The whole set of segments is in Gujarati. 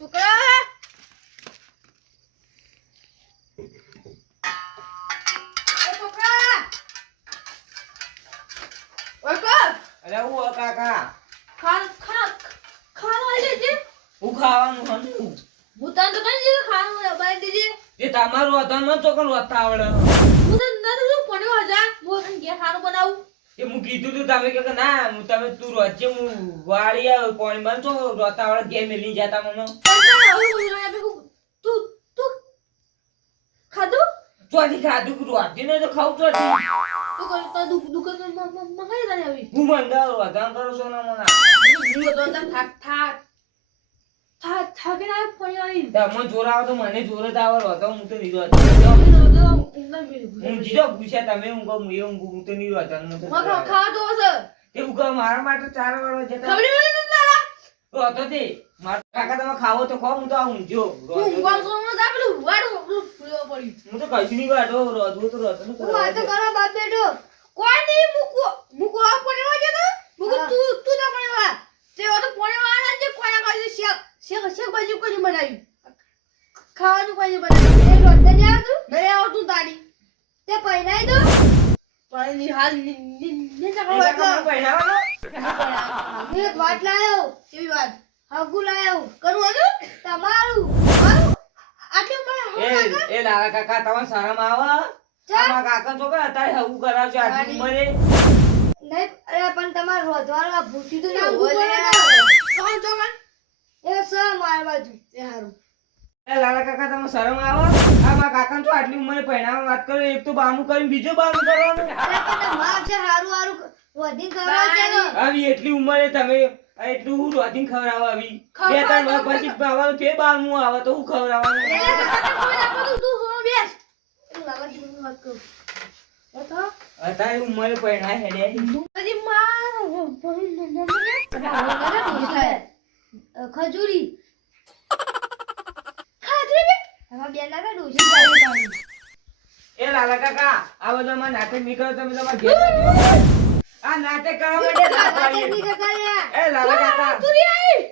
છોકરા એ છોકરા ઓકો અરે હું કાકા ખાવાનું લેજે હું ખાવાનું હતું હું તને તો કઈ દીધું ખાવાનું બનાવી દેજે એ તમારું હતા ન તો કોણ વતા આવડે હું તો નતું પડ્યો હજા હું તને ઘેર ખાવાનું બનાવું એ હું કીધું તું તમે કે ના હું તમે તું રોજે હું વાળી આવે પાણી બન તો રોતા આવડે ઘેર મેલી જતા મને તું ખાધું ચોથી ખાધું કે રોતી ને તો ખાવ તો તું કરી તો દુકાન મંગાઈ જાને આવી હું મંગાવ રોતા કરો છો ના મને હું તો થાકે ના પડ્યો આવી તમને જોર આવે તો મને જોર જ આવે રોતો હું તો નહીં રોતો હું જીજો પૂછ્યા તમે હું કહું હું તો નહીં રોતો ખાવા તો હશે એ હું કહું મારા માટે 4 વાળો જતા ખબર નહીં મને તારા રોતો તે મારા કાકા તમે ખાવો તો ખાવ હું તો આવું જો હું કોણ સોનો દા પેલું વાડું ફૂલવા પડ્યું હું તો કઈ નહીં વાડો રોતો તો રોતો ને હું આ તો કરો બાપ બેટો કોઈ નહીં મુકો પડ્યો છે તો મુકો તું ના પડ્યો તે તો પડ્યો આ જે કોઈ ના કરી શેક બાજુ કોઈ બનાવી ખાવાનું કોઈ બનાવી એ રોતે ને આવતું નહીં આવતું તારી તે પહેરાઈ દો પણ હાલ ને કાકા પહેરાવાનો મેં એક વાત લાયો કેવી વાત હગુ લાયો કરું હતું તમારું આટલું પણ એ લાલા કાકા તમે શરમ આવે આમાં કાકા તો કે અત્યારે હવું કરાવજો આટલી ઉંમરે નહીં અરે પણ તમાર રોધવાનું આ ભૂસી તો ના બોલે કોણ ચોકન એ સ માર બાજુ એ હારું એ લાલા કાકા તમે શરમ આવે આમાં કાકા તો આટલી ઉંમરે પહેણાવા વાત કરો એક તો બાનું કરીને બીજો બાનું કરવાનું અરે પણ માર છે હારું હારું રોધી ખવડાવ છે ને આવી એટલી ઉંમરે તમે એટલું હું રોધીને ખવડાવ આવી 2-3 વર્ષ પછી ભાવાનું તે બાનું આવે તો હું ખવડાવવાનું તું હો બેસ લાગા જીવન વાત કર તો અત્યારે ઉંમરે પહેણા હેડે બધી માર ખજૂરી આમાં બેન ના ડોસી ચાલી એ લાલા કાકા આ બધા માં નાટક નીકળો તમે તમારા ઘેર આ નાટક કરવા માટે ના પાડી એ લાલા કાકા તુરી આઈ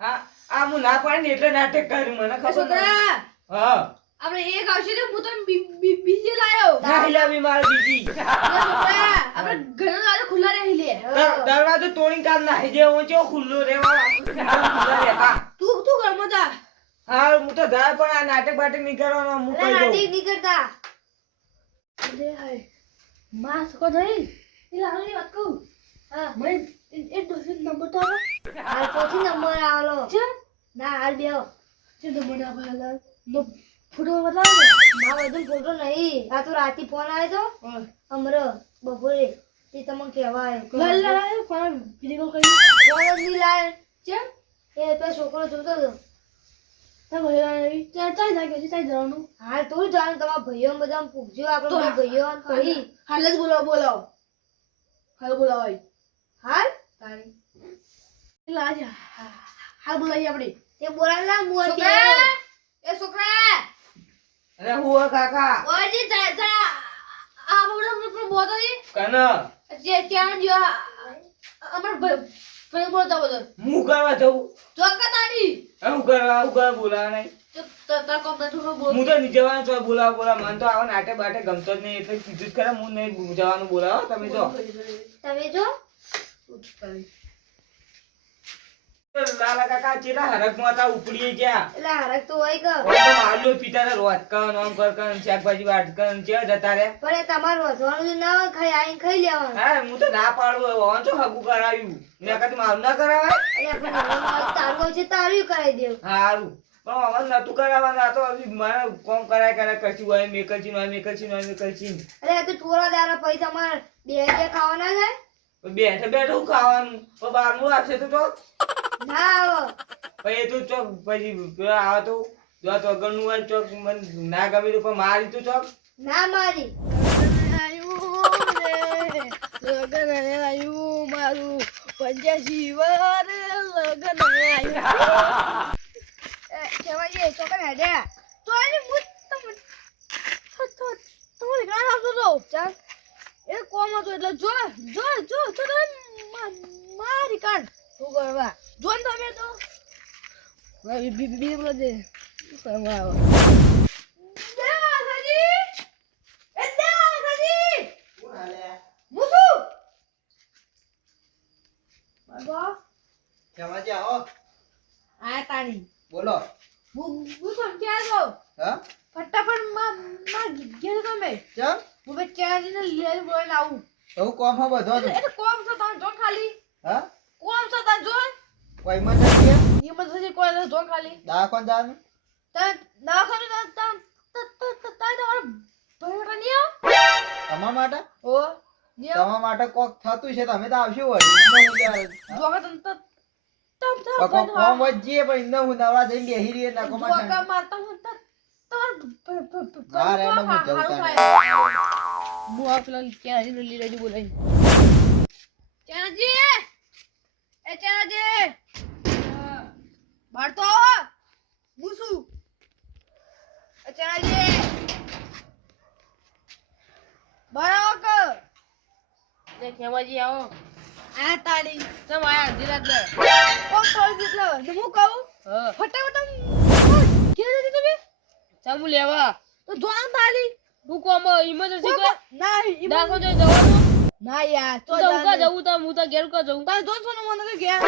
આ હું ના પાડી એટલે નાટક કર્યું મને ખબર છોકરા હા આપણે એક આવશે ને હું તો બીજી લાયો ના હિલાવી માર બીજી આપણે ઘણા લાજો ખુલ્લા રહી લે દરવાજો તોડી કામ ના જે ઓચો ખુલ્લો રહેવા ખુલ્લા રહેતા તું ઘરમાં જા હા હું તો જાય પણ આ નાટક બાટક નહીં કરવાનો હું કહી દઉં નાટક નહીં કરતા અરે હાય માસ કો નહીં એ લાગણી વાત કહું હા મને એ દોસ્ત નંબર તો હાલ પોથી નંબર આવેલો છે ના હાલ બેઓ છે નંબર ના ભાલા નો ફોટો બતાવો ના બધું ફોટો નહીં આ તો રાતી ફોન આવ્યો તો અમરો બપોરે તે તમને કહેવાય લાયો કોણ વિડિયો કરી કોણ ની લાય છે એ તો છોકરો જોતો હતો તા ભઈલાઈ ચાઈ લાગે છે ચાઈ જવાનું હાલ તો જાણ તમારા ભાઈઓ બધા પૂછજો આપણે ભાઈઓ કહી હાલ જ બોલાવો હાલ બોલાવાય હાલ તારી લાજ હાલ બોલાવી આપણે તે બોલાવલા મુ એ છોકરા અરે હું કાકા ઓજી જા આ બબડા બોતો દી કન જે ત્યાં જો અમાર ભાઈ બોલતા બોલ હું કરવા જઉં ચોકા તાડી હું કરવા બોલાવા નહીં તા કોમ તો બોલ હું તો નહીં જવાનું છો બોલાવા મને તો આવા નાટક બાટક ગમતો જ નહીં એટલે કીધું જ ખરા હું નહીં જવાનું બોલાવો તમે જો લાલા કાકા ચેલા હરક માતા ઉપડી ગયા એટલે હરક તો હોય કે મારલો પિતા રોજ કન ઓમ કર કન શાકભાજી વાટ કન ચે જતા રે પણ તમાર વધવાનું ના હોય ખાઈ આઈને ખાઈ લેવાનું હા હું તો ના પાડું ઓન તો હગુ કરાવ્યું ને કદી મારું ના કરાવાય એટલે આપણે તારું છે તારું કરાવી દેવ હારું પણ અમન નતું કરાવવાનું આ તો હજી મારે કોમ કરાય કશું હોય મેકલચી નો મેકલચી અરે આ તો થોડા દાડા પૈસા તમારે બે જે ખાવાના છે બેઠે બેઠું ખાવાનું પણ બહારનું આપશે તો ચોક ના આવો પછી તું ચોક પછી આવે તો જો તો ગણું હોય ચોક મને ના ગમે તો પણ મારી તું ચોક ના મારી લગન આયું મારું 85 વાર લગન આયું કેવાય ચોકન હેડે તો એની મુત તમારે ગાન આવતો તો ચાલ એ કોમ હતો એટલે જો મારી કાઢ શું કરવા જોન તમે તો બી બોલો દે સંભાળો બોલો હા ફટાફટ માં ઘેર ગમે ચમ હું બે ચાર્જને લઈ બોલ આવું બહુ કોમ હો બધો તું. એટલે કોમ છે તમે જો ખાલી હા કોમ છે તમે જો કોઈ મત નથી ઈ મત છે કોઈ જો ખાલી દાખોન જાનું ત ના ખાને ત તમારે ભરવા નહીં આવ તમારા માટે ઓ નહીં આવ તમારા માટે કોક થતું છે તમે તો આવશો વળી જોકા તમ તો કોમ વચ્ચે પણ ઇન્દા હું નવરા જઈને બેહી રહી ના કોમ જોકા મારતા હું તો હા રે હું જઉં તારે હું આ પેલા ક્યાં લીલી રેડી બોલાઈ ચાજી એ ચાજી બાર તો આવો મુસુ એ ચાજી બાર આવો કે ને ખેમાજી આવો આ તાળી તમ આયા ધીરજ લે કોણ કોલ દીધલો હું કહું હા ફટાફટ કે દીધી તમે ચામુ લેવા તો જોન તાળી હું કોમ ઇમરજન્સી કે ના દાખો જો જવાનું ના યાર તું તો ઉકા જવું તો હું તો ઘેર કા જવું તાર જો છો મને તો ઘેર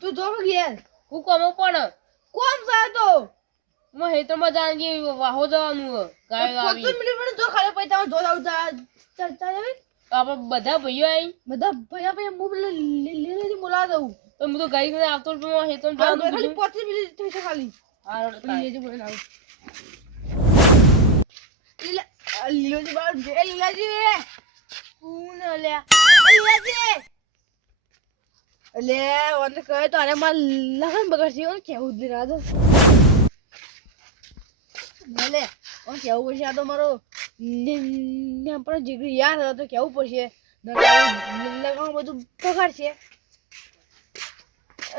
તું જો ઘેર હું કોમ પણ કોમ સાય તો હું હેતરમાં જાણગી વાહો જવાનું હે. ગાય 15 આવી મિનિટ પણ જો ખાલી પૈસા જો જાવ ચાલ ચાલ આપણે બધા ભાઈઓ આવી બધા ભયા હું લીલી બોલા દઉં તો હું તો ગાડી કરીને આવતો તો હેતમ જવાનું ખાલી બીજું. 25 મિનિટ થઈ ખાલી હા લીલી બોલે આવ લીલી બાર જે લીલાજી કોણ લે લીલાજી લે ઓને કહે તો અરે માર લગન બગડશે ઓન કેવું જ રાજ ભલે ઓન કેવું પડશે આ તો મારો ને પણ જીગરી યાર હતો કેવું પડશે લગન બધું બગાડશે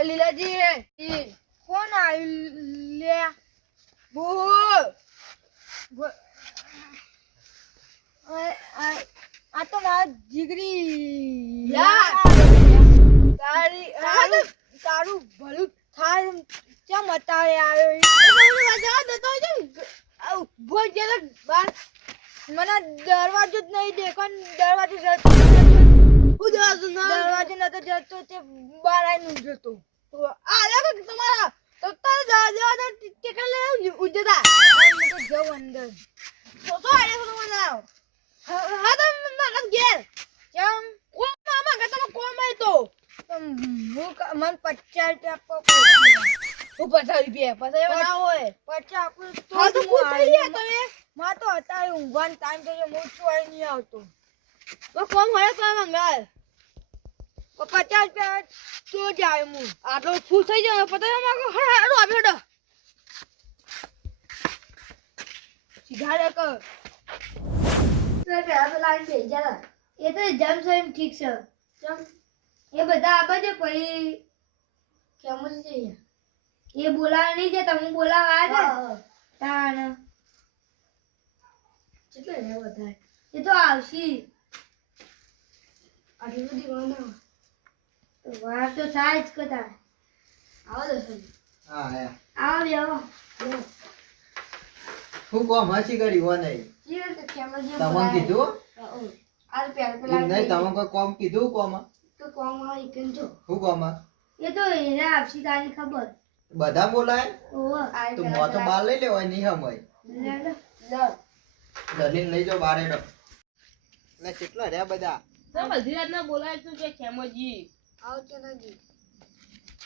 લીલાજી કોણ આવ્યું લે બો આ તો મારા જીગરી તારી તારું ભલું થાય કેમ અત્યારે આવ્યો મને દરવાજો જ નહીં દેખો દરવાજો દરવાજો નતો જતો તે બહાર આવીને જતો આ તમારા તો તારે જવા ટેકા લે ઉજતા જવું અંદર તો આયા મને હા તો મગન ઘેર કેમ કોમ મામા કે તમે કોમ આય તો મન 50 આપો હું 50 રૂપિયા પછી એવા ના હોય 50 આપો તો તો પૂછી ગયા તમે માં તો અત્યારે ઊંઘવાનો ટાઈમ થઈ ગયો હું ચોઈ નહીં આવતો તો કોમ હોય તો મંગાલ 50 રૂપિયા તો જાય હું આટલો ફૂલ થઈ જાય પતા માંગો હાડો આપી હડો સીધા રે કર એ તો જમ છે એમ ઠીક છે એ બધા આબા છે પછી કેમ છે એ બોલાવા નહીં છે તમે બોલાવા આવ્યા છે તાણ કેટલે રે બધા એ તો આવશી આટલી બધી વાર તો થાય જ કતા આવો દર્શન હા હે આવો આવો હું કોમ હસી કરી હો નહીં તમને કીધું આલ પેર એમ નહીં તમે કોઈ કોમ કીધું કોમ તો કોમ હોય કેમ છો હું કોમ એ તો એને આપસી તારી ખબર બધા બોલાય ઓહો તો મો તો બાર લઈ લેવાય નહીં હમય દલીલ લઈ જાઓ બારે ડો એટલે કેટલા રહ્યા બધા તો બધી રાતના બોલાય તું કે ખેમાજી આવ ચનાજી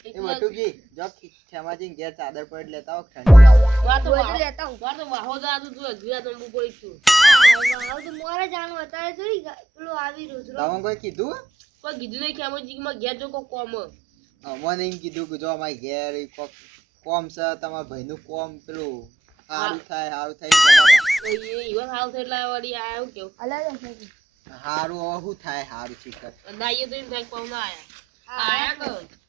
એ વટુજી જો ખેમાજી ઘેર ચાદર પડ લેતા હો ઠંડી વાત તો બોલ લેતા હું વાત તો વાહો જાતું તું હજી રાત હું બોલી છું આવ તો મોરે જાણો અત્યારે થોડી પેલો આવી રોજરો તમે કોઈ કીધું કોઈ કીધું નહીં ખેમાજી કે માં ઘેર જો કો કોમ મને એમ કીધું કે જો અમારી ઘેર ઈ કોમ છે તમારા ભાઈનું કોમ પેલું સારું થાય તો એ ઈવન હાઉસ એટલે વળી આયો કેવું અલગ હશે સારું શું થાય સારું શીખર ના એ તો એમ થાય કોમ ના આયા આયા કર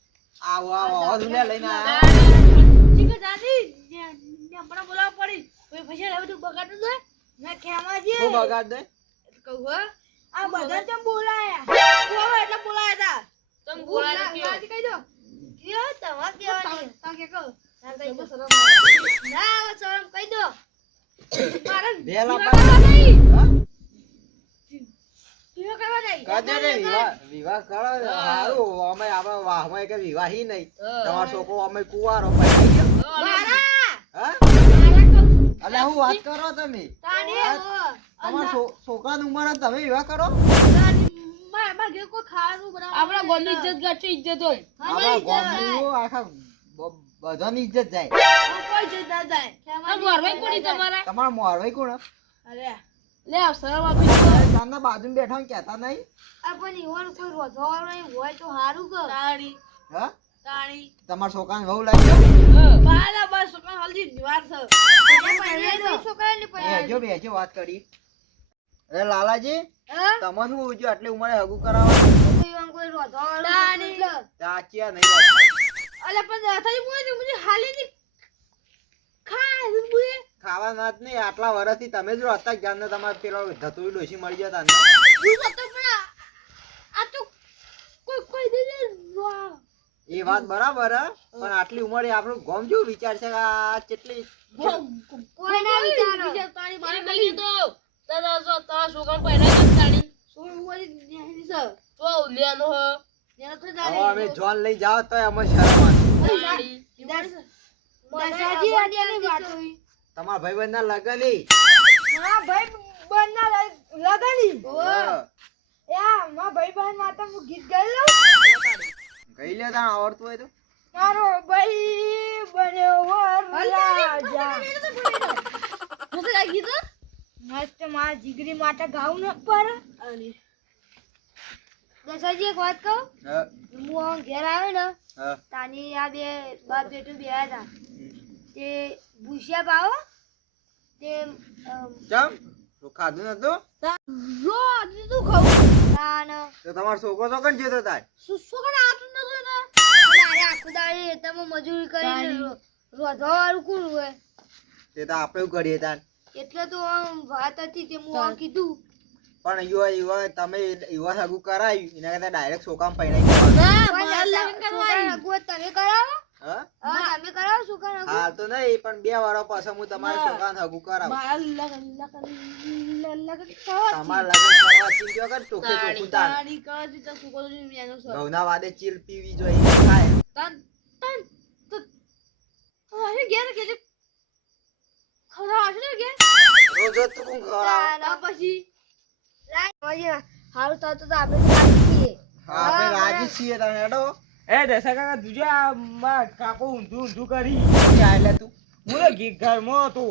આવો આવો દુનિયા લઈને આયા ઠીક દાદી ને આપણા બોલાવ પડી કોઈ પછી હવે તું બગાડું દે ના ખેમાજી હું બગાડ દે કહું હો આ બધા કેમ બોલાયા કોવા એટલે બોલાયા તા તમ બોલાય કહી દો કે તમાર કેવાની તા કે કહો ના કહી દો ના હવે શરમ કહી દો મારે વેલા વિવાહ કરવા નહીં. હા? વિવાહ કરવા નહીં. કાજે રે વિવાહ કરો હારું અમે આપણે વાહમાં કે વિવાહી નહીં તમારો છોકરો અમે કુવારો પડાઈ ગયો મારા હા મારા કહું છું. અલે હું વાત કરો તમે તાને તમારા છોકરાની ઉંમર તમે વિવાહ કરો મારા ઘેર કોઈ ખાવાનું બનાવવાનું આપણા ગોની ઇજ્જત ગાચી ઇજ્જત હોય આવા ગામનું આખા બધાની ઇજ્જત જાય કોઈ જ ના જાય આ મોરવાઈ કોની તમારા તમારા મોરવાઈ કોણ અરે લે આ શરમ આપી દો. ચાંદના બાજુમાં બેઠા હોય કહેતા નહીં આ પણ ઈવન કોઈ રોધવાવાળો નહીં હોય તો હારું કર તાળી હા તાળી તમારા છોકરાને વહુ લાગ્યો હા. બાલા બસ છોકરા હલ્દી નિવાર છે છોકરા ને બેજો બેજો વાત કરી અરે લાલાજી હા તમે શું ઉજ્યો આટલી ઉંમરે હગું કરાવવાનું ઈવન કોઈ રોધવાવાળો ચાચિયા નહીં વાત. અલે પણ થઈ મુજે હાલી ની ખા મુજે ખાવાના જ નહીં આટલા વર્ષથી તમે જ રોતા જ્ઞાન તમારે પેલો ધતુરી ડોશી મળી જતા ને હું તો પણ આ તો કોઈ દે એ વાત બરાબર હે પણ આટલી ઉંમરે આપણું ગામ જેવું વિચાર છે કે આ કેટલી કોઈ ના વિચારો તારી એ નહીં કીધું. તારા છોકરાને પહેલા જ તાણી. સોળ ઉંમરે ન્યાહી છે તો લેનો હો. ન્યા તો હવે અમે જોન લઈ જાવ તો અમે શરમ આવે તાણી. દસાજી આડિયાની વાત હોઈ તમારા ભાઈબંધ ના લગન ઈ. હા ભાઈ બનના લગની હા. યા માં ભાઈ બહેન માતા હું ગીત ગાઈ લઉં ગઈ લે તાણ આવડતું હોય તો મારો ભાઈ બન્યો વરરાજા મસ્ત મારા જીગરી માટે ગાઉં ન પર દસાજી એક વાત કહું હા હું આમ ઘેર આવે ને હા તાની આ બે બાપ બેટું બે હતા તે ભૂસિયા પાવો તે ચમ તો ખાધું નતું રોજ તું ખાવું તાન તો તમારો છોકરો તો કણ જતો તાર સુસુકણ આતું ન જોઈ ને અરે આખું દાડી તમે મજૂરી કરીને રોધવા વાળું કોણ હોય તે તો આપણે એવું કરીએ તાર એટલે તો આમ વાત હતી તે હું આમ કીધું પણ યુવા તમે યુવા હગું કરાયું એના કરતા ડાયરેક્ટ છોકરામાં પૈણાઈ જવાનું. તમે કરાવો હા હા તમે કરાવો શું કરાવો હાલ તો નહીં પણ 2 વર્ષ પછી હું તમારા છોકરાને હગું કરાવું તમારા લગ્ન કરવા ચીંધ્યો કર ચોખ્ખે ચોખ્ખું તાર ઘઉંના વાદે ચીલ પીવી જોઈએ થાય રોજ રોજ તું કોણ ખવડાવે? હારું થતું તો આપણે રાજી છીએ. આપણે રાજી છીએ તને હેડો એ દશા કાકા તુજે આ માર કાકો ઊંધું ઊંધું કરી ક્યાં આયેલા તું હું તો ઘરમાં હતો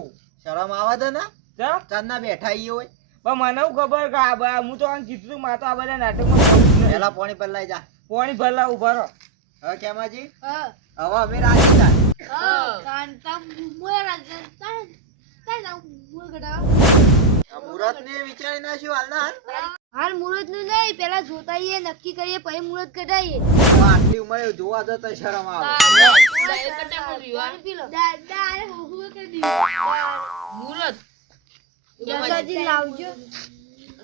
શરમ આવે છે ને ચમ ચાંદના બેઠા ઈ હોય પણ મને શું ખબર કે હું તો આમ કીધું તું, મારે તો આ બધા નાટકમાં જવું જ નહીં. પેલા પાણી પર લઈ જા પાણી ભરલા ઉભા રહો. હવે કેમાજી હા. હવે અમે રાજી થાય આ મુરત ને વિચારી નાખ્યું હાલના હાલ હાલ મુહૂર્ત નું નહીં પેલા જોતાઈએ નક્કી કરીએ પછી મુહૂર્ત કઢાઈએ હવે આટલી ઉંમરે જોવા જતા શરમ આવે ડાયરેક્ટ કટાકો વિવાહ. મુહૂર્ત. દસાજી લાવજો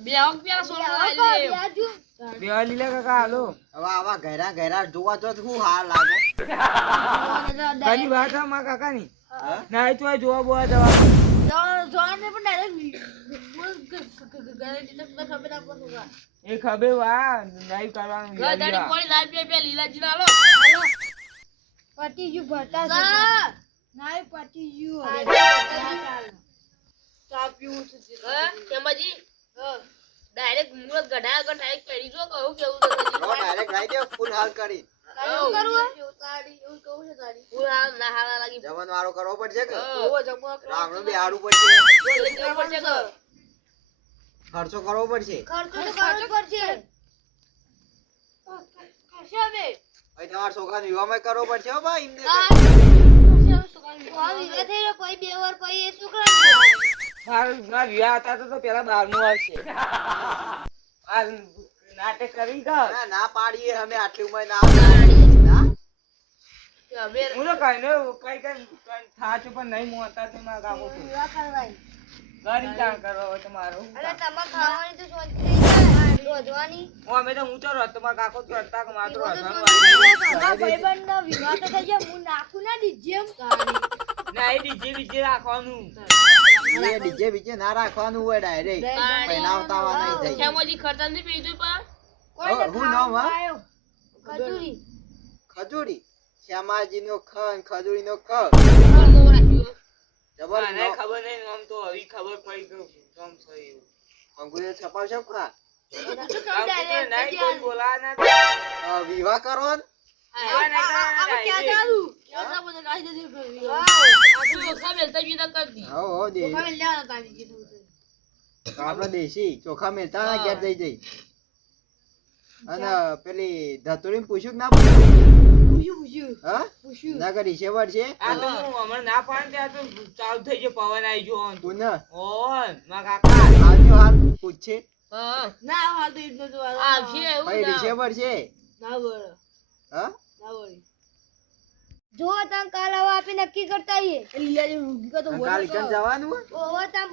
બે આંખ પેલા સોના લાવી લે. બેવા લીલા કાકા હાલો હવે આવા ઘેરા ઘેરા જોવા જો હું હાર લાગે ઘણી વાત છે મારા કાકાની હા? ના તો આ જોવા બોવા જવાનું એ ખબર વા નહીં કરવાનું ગધાડી પોણી લાવી બે લીલાજી ના લો. પતિ જુ ભરતા નાય પતિ જુ કેમાજી ડાયરેક્ટ મુહૂર્ત ગઢાયા આગળ ડાયરેક્ટ પહેરી જો કહું કેવું છે. નો ડાયરેક્ટ લાઈ દે ફૂલ હાલ કરી ફૂલ હાલ ના હાલા લાગી. જમન વાળો કરવો પડશે કે હા. રામનું બે હારું પડશે જો લઈ જવું પડશે કે. ખર્ચો કરવો પડશે ખર્ચો તો કરવો જ પડશે ભાઈ તમારા છોકરાને વિવાહમાં કરવો પડશે હો ભાઈ એમને વિવાહ થઈ રહ્યો પછી 2 વાર પછી એ છોકરા મારા વિવાહ હતા તો પેલા 12મું આવશે આ નાટક કરી ગયો ના ના પાડીએ અમે આટલી ઉંમરે ના પાડીએ. ના અમે હું તો કઈ થાચું પણ નહીં મોતા તો ના કાકો તું. વિવાહ કરવાની ઘરી કામ કરવા હોય તમારું અરે તમારે ખાવાની તો શાંતિ થઈ જાય રોધવાની હું અમે તો હું તો રત મારા કાકો તો રડતા કે મારે તો વિવાહ તો રડવાનું શાંતિ થઈ જાય. સગા ભાઈબંધનો વિવાહ તો થઈ ગયો, હું નાખું ના ડીજે ના એ ડીજે બીજે રાખવાનું એ ડીજે બીજે ના રાખવાનું હોય ડાયરેક્ટ પહેરાવતાવા નહીં થઈ ખેમોજી ખર્ચા નથી પીધું પણ હું નામ હા કચુરી ખજૂરી શ્યામાજી નો ખ અને ખજૂરી નો ખ જબર મને ખબર નહીં આમ તો હવે ખબર પડી ગયું આમ સહી એવું અંગુરે છપાવશો ખા નહીં કોઈ બોલા ના વિવાહ કરો ને હો દે આપડે દેશી ચોખા મેલતા ના ઘેર જઈ જઈ અને પેલી ધતુરી પૂછ્યું કે ના પૂછ્યું હા ના કરી છે વર છે આ તો હું હમણાં ના પાડે ત્યાં તો ચાલુ થઈ ગયો પવન આવી ગયો તું ને ઓન માં કાકા આવજો હાલ પૂછે ભાઈ રીશે વર છે હા જો તમ કાલ આવા આપી નક્કી કરતા આઈએ લીલાજી રૂગી કો તો કાલ કેમ જવાનું હે? ઓહો તમ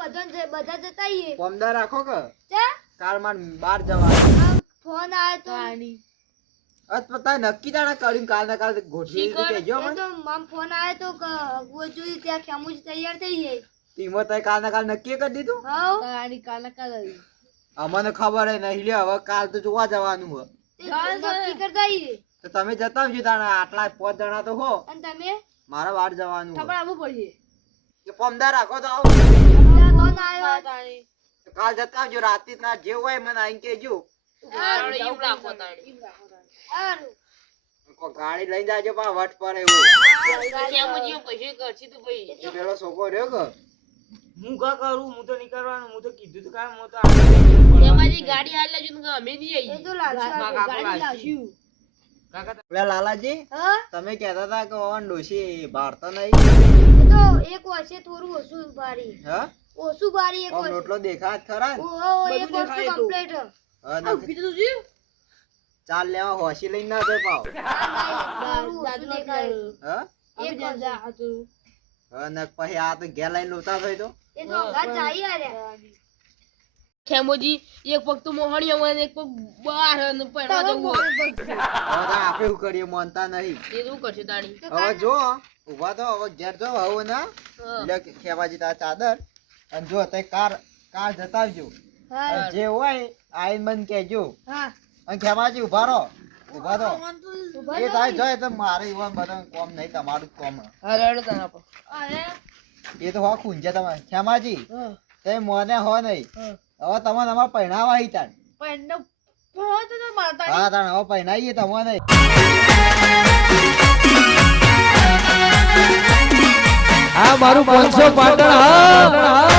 બધા જતા આઈએ પોમદાર રાખો કે ચા કાલ માર બહાર જવાનું આમ ફોન આવ્યો તો અત પતા નક્કી તાણા કર્યું કાલ ના કાલ ગોઠવી દીધું કેજો એ મને તો મામ ફોન આવ્યો તો કે અગુઓ જોઈ ત્યાં ખેમુજી તૈયાર થઈ ગઈ ટીમો તય કાલ ના કાલ નક્કી કરી દીધું હાઉ અમને ખબર હે નહીં લે હવે કાલ તો જોવા જવાનું હે નક્કી કરતા આઈએ તો તમે જતા આવજો તાણા આટલા 5 જણા તો હો અને તમે મારે બહાર જવાનું હે આવવું પડશે કે પોમદાર રાખો તો આવો ત્યાં ફોન આવ્યો તો કાલ જતા આવજો રાતે ના જે હોય મને આઈને કેજો એવું રાખો તાણી સારું કોઈ ગાડી લઈ જાજો પા વટ પર એવો ખેમોજી પૈસે કરશી તો ભાઈ એ પેલો છોકરો રહ્યો કે હું કા કરું હું તો નહીં કરવાનું હું તો કીધું તો કામ હું તો ખેમાજી ગાડી હાલ લેજો ને અમે નહીં એ આવી તો લાગશે કાકા ગાડી લાગશે. લાવશું કાકા પેલા લાલાજી હા તમે કહેતા હતા કે ઓન ડોશી ભારતો નહીં એ તો એક વર્ષે થોડું ઓછું બારી હા ઓછું બારી એક ઓમ વર્ષે રોટલો દેખાય જ ખરા ને? ઓહો એક વસ્તુ કમ્પ્લીટ હા, ના ચાલ લેવા હોશી લઈને ના જાય પાવ હા એક વર્ષે હા ને પછી આ તો ઘેર લઈને લોતા થઈ તો એ તો અંગાત જાય આર્યા ખેમોજી એક પગ તો મોહણી આવે એક પગ બહાર અને પડવા જવું હવે તો આપણે શું કરીએ માનતા નહીં એ શું કરશે તાણી હવે જો ઉભા તો હવે ઘેર જો હવે ના લે ખેવાજી તાર ચાદર અને જો તે કાર જતા આવજો હા અને જે હોય આઈન મન કેજો હા અને ખેવાજી ઉભા રહો ઉભા તો ઉભા એ થાય જાય તો મારે ઈવન બધા કોમ નહીં તમારું જ કોમ હે. હરડ તાના પર અરે એ તો હો ખૂંજે તમે ખેમાજી તે મોને હો નહીં હા. હવે તમને અમાર પહેણાવા હી તાણ પણ ફોન તો મારતા હા તાણ હવે પહેણાઈએ તમને આ મારું 500 પાટણ હા